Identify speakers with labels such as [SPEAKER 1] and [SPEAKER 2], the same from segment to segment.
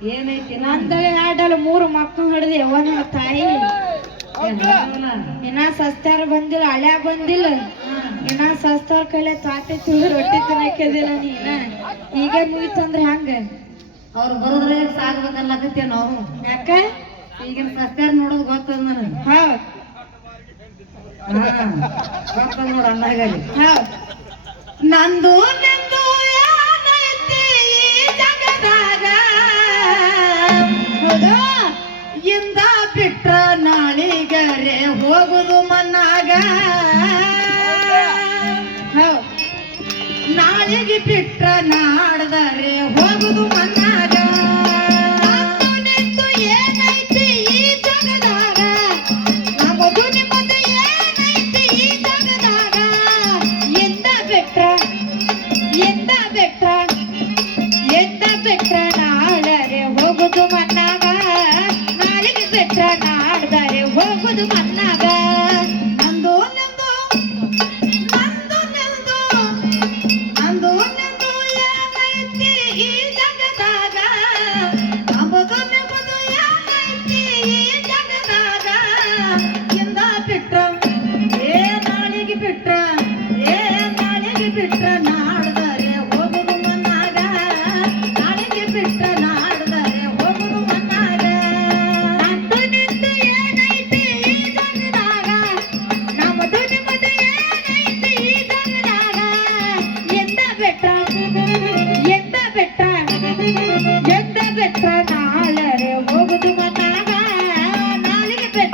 [SPEAKER 1] ಏನೈತಿ ನಂದಲ್ಲಿ
[SPEAKER 2] ನಂದಳೆ ಆಡಲ್ಲ ಮೂರು ಮಕ್ಕಳು ಹಿಡಿದು ಒಂದು ತಾಯಿ. ಇನ್ನ ಸಸ್ತಾರ ಬಂದಿಲ್ಲ ಹಳೆ ಬಂದಿಲ್ಲ. ಇನ್ನ ಸಸ್ತಾರ ಕೈಲೆ ತಾಟೆ ತಿಳಿ ರೊಟ್ಟಿ ತಿನ್ನಕ್ಕಿದಿಲ್ಲ ನೀನ ಈಗ ಮುಗಿತಂದ್ರ ಹಂಗ?
[SPEAKER 1] ಅವ್ರು ಬರೋದ್ರೆ ಸಾಗ್ಬೇಕಲ್ಲಕತ್ತೇವ ನಾವು.
[SPEAKER 2] ಯಾಕ?
[SPEAKER 1] ಈಗಿನ ಸಸ್ತಾರ ನೋಡೋದು ಗೊತ್ತದ ನನಗೆ.
[SPEAKER 2] ಹೌದ್.
[SPEAKER 1] ಗೊತ್ತದ ನೋಡ ಅಣ್ಣಗಲ್ಲಿ
[SPEAKER 2] ಹೌದ್.
[SPEAKER 1] ನಂದು ನಂದು ಜಗದಾಗ? ಹೌದಾ ಇಂದ ಬಿಟ್ರ ನಾಳಿಗರೆ ಹೋಗುದು ಮನ್ನಾಗ. ನಾಳಿಗೆ ಬಿಟ್ರ ನಾಡ್ದರೆ ಹೋಗುದು ಮನ್ನಾಗ.
[SPEAKER 2] ಎಂದ ಬೆಟ್ಟ ಎಂದ ಬೆಟ್ಟ ನಾಳರೆ ಹೋಗುದು ಮನ್ನಾಗ. ಹೋಗುದು ಮನ್ನಾಗ
[SPEAKER 1] ನಂದು ನಿಂದು ನಂದು ನಿಂದು ನಂದು ನಿಂದು ಈ ಜಗದಾಗ? ನಿಮ್ಮದು ಏನೈತಿ ಈ ಏ ಬಿಟ್ರ, ಏ ನಾಳಿಗೆ ಬಿಟ್ರ ನಾಡ್ದರೆ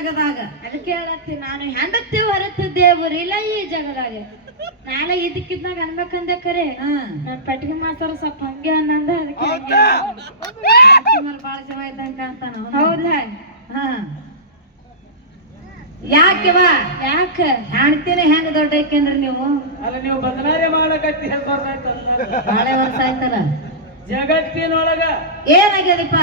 [SPEAKER 2] ಜಗದಾಗ. ಅದಕ್ಕೆ ಹೇಳತ್ತಿ ನಾನು ಹೆಂಡತಿ ಹೊರತು ದೇವರಿಲ್ಲ ಈ ಜಗದಾಗ. ನಾಳೆ ಇದಕ್ಕಿದ್ದಾಗ ಅನ್ಬೇಕಂದೆ ಕರೆ. ನಾನ್ ಪಟ್ಟಿಗೆ ಮಾಸ್ತರ ಸ್ವಲ್ಪ ಹಂಗೆ ಅನ್ನಂದ ಅದಕ್ಕೆ
[SPEAKER 1] ಬಾಳ ಜನ ಇದ್ದಂಗ ಅವ್ನು.
[SPEAKER 2] ಹೌದಾ?
[SPEAKER 1] ಹಾ. ಯಾಕೆವ
[SPEAKER 2] ಯಾಕ?
[SPEAKER 1] ಹೆಣ್ತಿನ ಹೆಂಗ ದೊಡ್ಡ ಐಕೇನ್ರಿ ನೀವು?
[SPEAKER 3] ಅಲ್ಲ ನೀವು ಬದಲಾರೆ ಮಾಡಕತ್ತಿ
[SPEAKER 1] ಬಾಳೆ ವರ್ಷ ಆಯ್ತಲ್ಲ
[SPEAKER 3] ಜಗತ್ತಿನೊಳಗ
[SPEAKER 1] ಏನಾಗ್ಯದಪ್ಪ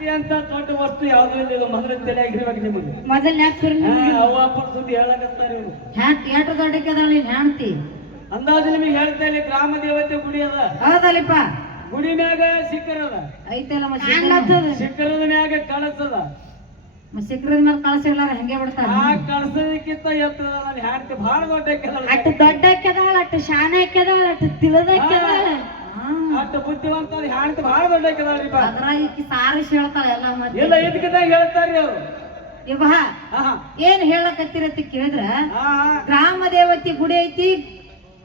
[SPEAKER 3] ಶಾಂತಿ ಅಂತ ದೊಡ್ಡ ವಸ್ತು ಯಾವ್ದು ಇಲ್ಲ ಇದು ಮೊದಲ ತಲೆಯಾಗಿರ್ಬೇಕು ನಿಮಗೆ.
[SPEAKER 2] ಮೊದಲ್ ಯಾಕೆ
[SPEAKER 3] ಹಾ, ಅವ್ವ ಅಪ್ಪನ ಸುದ್ದಿ ಹೇಳಕತ್ತಾರ ಇವ್ರು.
[SPEAKER 1] ಎಷ್ಟು ದೊಡ್ಡ ಐಕ್ಯದಾಳ ನೀನ್ ಹೆಣ್ತಿ
[SPEAKER 3] ಅಂದಾಜು ನಿಮಗೆ ಹೇಳ್ತಾ ಇಲ್ಲಿ ಗ್ರಾಮ ದೇವತೆ ಗುಡಿ ಅದ.
[SPEAKER 1] ಹೌದಲ್ಲಪ್ಪ.
[SPEAKER 3] ಗುಡಿ ಮ್ಯಾಗ ಶಿಖರ ಅದ.
[SPEAKER 1] ಐತಲ್ಲ?
[SPEAKER 3] ಶಿಖರದ ಮ್ಯಾಗ ಕಳಸದ
[SPEAKER 1] ಸಿಕ್ಕರದ ಮೇಲೆ ಕಳ್ಸಿರ್ಲಾರ ಹಂಗೆ ಬಿಡ್ತಾರ?
[SPEAKER 3] ಆ ಕಳಸದಕ್ಕಿಂತ ಎತ್ತರದ ನಾನು ಹ್ಯಾಂತಿ ಬಹಳ ದೊಡ್ಡ ಕೆದಳ
[SPEAKER 2] ಅಟ್ ದೊಡ್ಡ ಕೆದಾಳ ಅಟ್ ಶಾನೆ ಕೆದಾಳ ಅಟ್ ತಿಳಿದ ಕೆದಾಳ
[SPEAKER 3] ಅಷ್ಟು ಬುದ್ಧಿವಂತ ಹ್ಯಾಂತಿ ಬಹಳ ದೊಡ್ಡ
[SPEAKER 1] ಅದ್ರಾಗ ಈಕಿ ಸಾರಿಸಿ ಹೇಳ್ತಾಳ ಎಲ್ಲ ಮತ್ತೆ
[SPEAKER 3] ಇಲ್ಲ ಇದಕ್ಕಿದ್ದಾಗ ಹೇಳ್ತಾರ್ರಿ ಅವ್ರು
[SPEAKER 1] ಇವ
[SPEAKER 3] ಹಾ
[SPEAKER 1] ಏನ್ ಹೇಳಕತ್ತಿರತ್ತಿ ಕೇಳಿದ್ರ ಗ್ರಾಮ ದೇವತಿ ಗುಡಿ ಐತಿ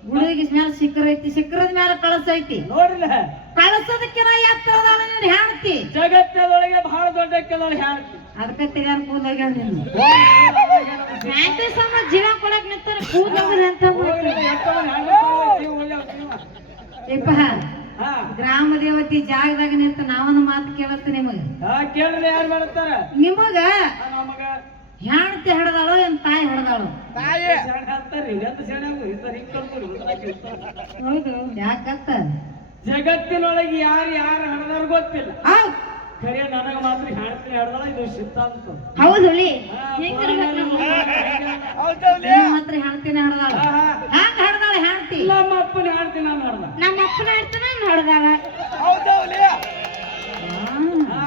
[SPEAKER 1] ಗುಡಿಗೆ ಮ್ಯಾಲ ಶಿಖರ ಐತಿ ಶಿಖರದ ಮ್ಯಾಲ ಕಳಸ ಐತಿ.
[SPEAKER 3] ನೋಡ್ರಿಲ್ಲ
[SPEAKER 1] ಕಳಸದಕ್ಕಿನ ಎತ್ತರದಾಳ ನೀನ್ ಹೆಣ್ತಿ
[SPEAKER 3] ಜಗತ್ತದೊಳಗೆ ಬಹಳ ದೊಡ್ಡ ಕೆದಳ ಹ್ಯಾಂತಿ
[SPEAKER 1] ಅದಕ್ಕೆ ನೀನು
[SPEAKER 2] ಮ್ಯಾಕೆ ಸಮ ಜೀವ ಕೊಡಕ್ ನಿಂತಾರ ಕೂದಲವ್ರಿ ಅಂತ
[SPEAKER 1] ಇಪ್ಪ ಗ್ರಾಮ ದೇವತಿ ಜಾಗದಾಗ ನಿಂತ ನಾವೊಂದು ಮಾತು ಕೇಳತ್ತ ನಿಮಗ.
[SPEAKER 3] ಕೇಳಿದ್ರೆ ಯಾರು ಮಾಡ್ತಾರ?
[SPEAKER 1] ನಿಮಗ ಹೆಣ್ತಿ ಹಡದಾಳೋ ಏನ್ ತಾಯಿ ಹಿಡ್ದಾಳು.
[SPEAKER 2] ಹೌದು
[SPEAKER 1] ಯಾಕತ್ತ
[SPEAKER 3] ಜಗತ್ತಿನೊಳಗೆ ಯಾರು ಯಾರು ಹಣದಾರ ಗೊತ್ತಿಲ್ಲ.
[SPEAKER 1] ಹೌದ್.
[SPEAKER 3] ಖರೆ ನನಗ ಮಾತ್ರ ಹೆಣ್ತೀನಿ ಹಡ್ದಾಳ ಇದು ಸಿದ್ಧಾಂತ
[SPEAKER 2] ಹೌದು
[SPEAKER 1] ಹೆಣ್ತಿನ ಹಡದಾಳ
[SPEAKER 3] ಹಾ, ಹಾ.
[SPEAKER 1] ಹ್ಯಾಂಗ
[SPEAKER 3] ನಮ್ಮ ಅಪ್ಪನ ನಾನು ಹಡ್ದ.
[SPEAKER 2] ನಮ್ಮ ಅಪ್ಪನ ಹೇಳ್ತಾನ ನೋಡ್ದಾಳ
[SPEAKER 1] ಹಾ.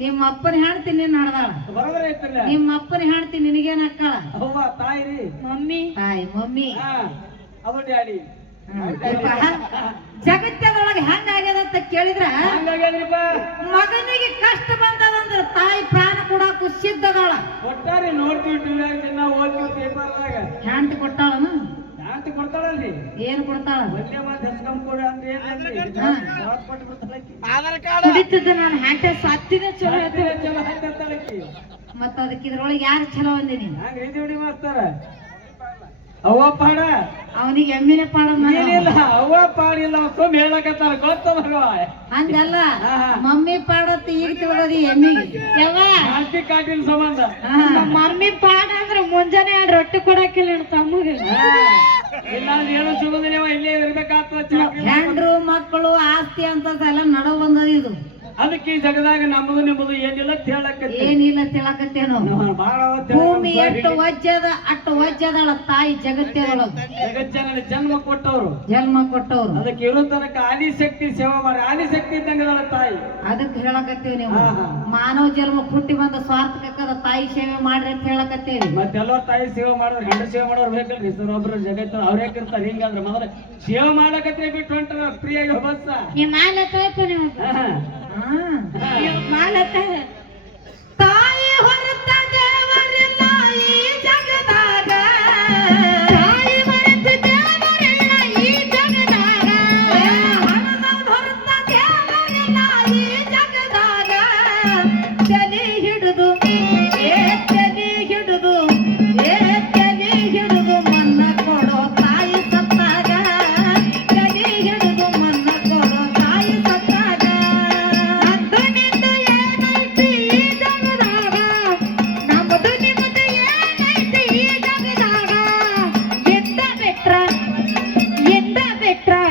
[SPEAKER 1] ನಿಮ್ಮ ಅಪ್ಪನ ಹೇಳ್ತೀನಿ ನಿನ್ನ ಹಡದಾಳ?
[SPEAKER 3] ಬರೋದ್ರ ಐತಿಲ್ಲ
[SPEAKER 1] ನಿಮ್ಮ ಅಪ್ಪನ ಹೇಳ್ತೀನಿ ನಿನಗೇನ್ ಅಕ್ಕಳ?
[SPEAKER 3] ಅವ್ವ ತಾಯಿ ರೀ.
[SPEAKER 2] ಮಮ್ಮಿ?
[SPEAKER 1] ತಾಯಿ ಮಮ್ಮಿ.
[SPEAKER 3] ಅದು ಡ್ಯಾಡಿ.
[SPEAKER 1] ಜಗತ್ತದೊಳಗೆ ಹೆಂಗ ಆಗ್ಯದ ಅಂತ ಕೇಳಿದ್ರ? ಮಗನಿಗೆ ಕಷ್ಟ ಬಂದದಂದ್ರ ತಾಯಿ ಪ್ರಾಣ ಕೂಡ ಸಿದ್ಧದಾಳ.
[SPEAKER 3] ಕೊಟ್ಟಾರಿ ನೋಡ್ತೀವಿ ಟಿವಿಯಾಗ ಓದ್ತೀವಿ ಪೇಪರ್ದಾಗ
[SPEAKER 1] ಹೆಣ್ತಿ ಕೊಟ್ಟಾಳನು?
[SPEAKER 3] ಕೊಟ್ಟು ಕೊಡ್ತಾಳಲ್ಲಿ
[SPEAKER 1] ಏನ್ ಕೊಡ್ತಾಳ?
[SPEAKER 3] ಒಂದೇ ಮಾತು
[SPEAKER 2] ಅಂತ ನಾನು ಚಲೋ
[SPEAKER 3] ಚಲೋ
[SPEAKER 1] ಮತ್ತ ಅದಕ್ಕೆ ಇದ್ರೊಳಗೆ ಯಾರು ಚಲೋ ಅಂದಿನಿ?
[SPEAKER 3] ರೀತಿ ಮಾಡ್ತಾರ ಅವ್ವ ಪಾಡ.
[SPEAKER 1] ಅವನಿಗೆ ಎಮ್ಮಿನೇ ಪಾಡ
[SPEAKER 3] ಏನಿಲ್ಲ ಅವ್ವ ಪಾಡಿಲ್ಲ ಸುಮ್ ಹೇಳಕತ್ತಾರ ಗೊತ್ತದಲ್ವ
[SPEAKER 1] ಹಂಗಲ್ಲ ಮಮ್ಮಿ ಪಾಡತ್ತ ಈಗ ತಿಳದಿ ಎಮ್ಮಿಗೆ
[SPEAKER 2] ಯಾವ
[SPEAKER 3] ಆಂಟಿ ಕಾಟಿನ ಸಂಬಂಧ.
[SPEAKER 2] ಮಮ್ಮಿ ಪಾಡ ಅಂದ್ರೆ ಮುಂಜಾನೆ ರೊಟ್ಟಿ ಕೊಡಕ್ಕಿಲ್ಲ ತಮ್ಮಗೆ.
[SPEAKER 3] ಇಲ್ಲ ಏನು ಸಿಗುದಿಲ್ಲ ಇಲ್ಲೇ ಇರ್ಬೇಕಾಗ್ತದ.
[SPEAKER 1] ಹೆಂಡ್ರು ಮಕ್ಕಳು ಆಸ್ತಿ ಅಂತ ಎಲ್ಲ ನಡವ್ ಬಂದದ ಇದು.
[SPEAKER 3] ಅದಕ್ಕೆ ಈ ಜಗದಾಗ ನಮ್ಮದು ನಿಮ್ಮದು ಏನಿಲ್ಲ ತೇಳಕತ್ತೆ
[SPEAKER 1] ಏನಿಲ್ಲ ತಿಳಕತ್ತೇನೋ ಭೂಮಿ ಎಷ್ಟು ವಜ್ಜದ ಅಟ್ಟು ವಜ್ಜದಳ ತಾಯಿ ಜಗತ್ತಿನೊಳಗೆ
[SPEAKER 3] ಜಗಜ್ಜನಲ್ಲಿ ಜನ್ಮ ಕೊಟ್ಟವರು.
[SPEAKER 1] ಜನ್ಮ ಕೊಟ್ಟವರು.
[SPEAKER 3] ಅದಕ್ಕೆ ಇರೋ ತನಕ ಆದಿಶಕ್ತಿ ಸೇವಾ ಮಾಡಿ ಆದಿಶಕ್ತಿ ಇದ್ದಂಗದಳ ತಾಯಿ.
[SPEAKER 1] ಅದಕ್ಕೆ ಹೇಳಕತ್ತೀವಿ ನೀವು. ಮಾನವ ಜನ್ಮ ಹುಟ್ಟಿ ಬಂದ ಸ್ವಾರ್ಥಕ್ಕದ ತಾಯಿ ಸೇವೆ ಮಾಡ್ರಿ ಅಂತ ಹೇಳಕತ್ತೇವೆ.
[SPEAKER 3] ಮತ್ತೆಲ್ಲರೂ ತಾಯಿ ಸೇವೆ ಮಾಡೋರು ಹೆಣ್ಣು ಸೇವೆ ಮಾಡೋರು ಬೇಕಲ್ರಿ. ಸರ್ ಒಬ್ರು ಜಗತ್ತ ಅವ್ರು ಯಾಕಿರ್ತಾರೆ ಹಿಂಗಂದ್ರೆ ಮೊದಲ ಸೇವೆ ಮಾಡಕತ್ತೆ ಬಿಟ್ಟು ಹೊಂಟ್ರ ಪ್ರಿಯ ಬಸ್ಸ
[SPEAKER 2] ನಿಮ್ಮ ಮಾಲ ನೀವು. मला तर
[SPEAKER 1] extraño.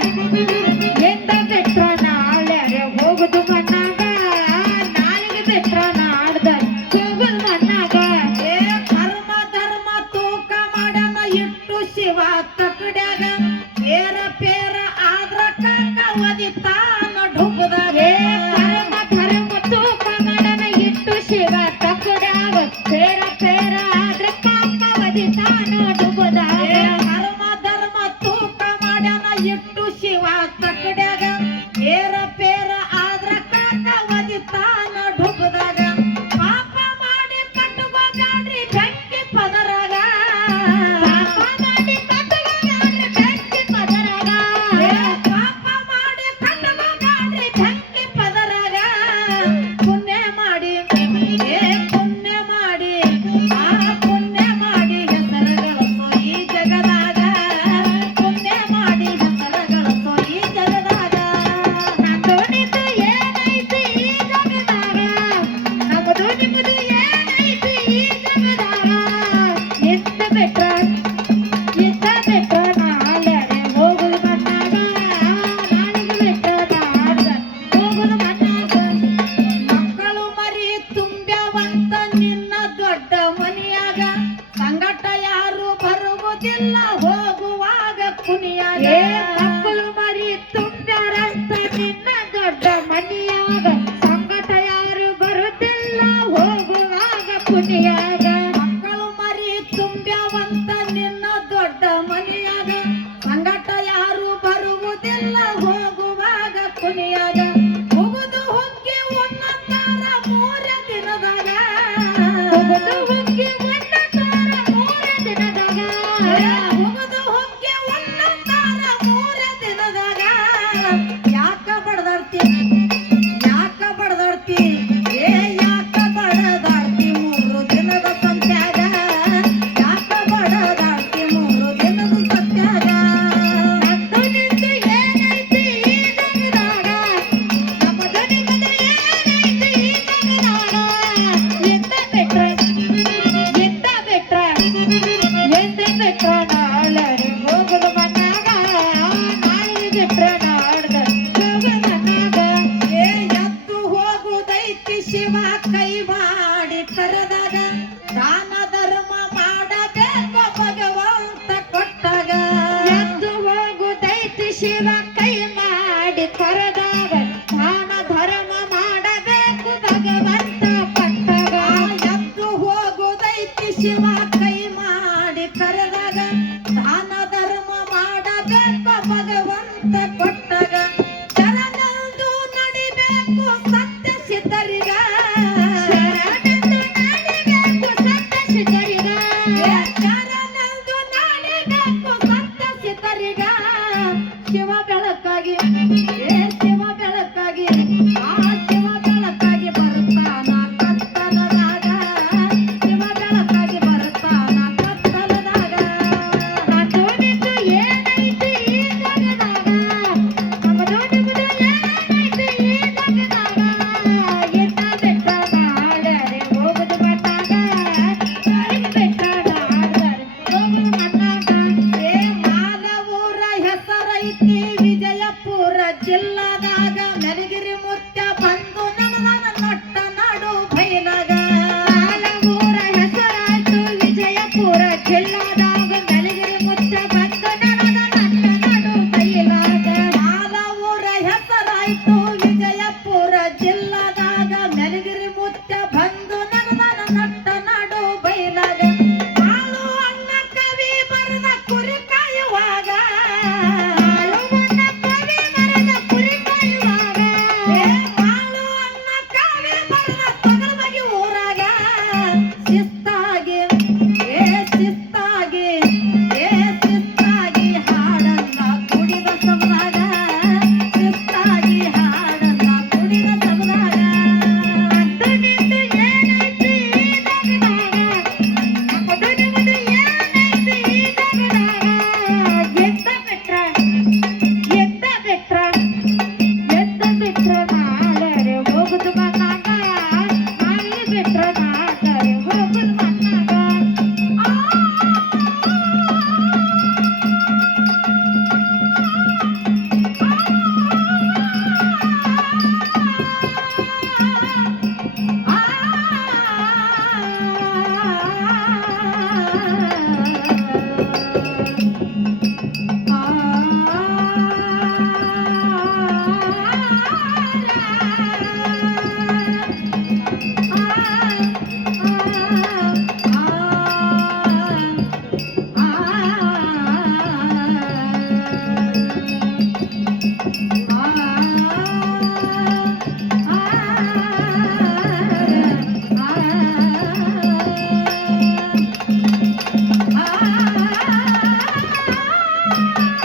[SPEAKER 1] ಪುಟಿಯಾಗ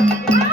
[SPEAKER 1] Yeah.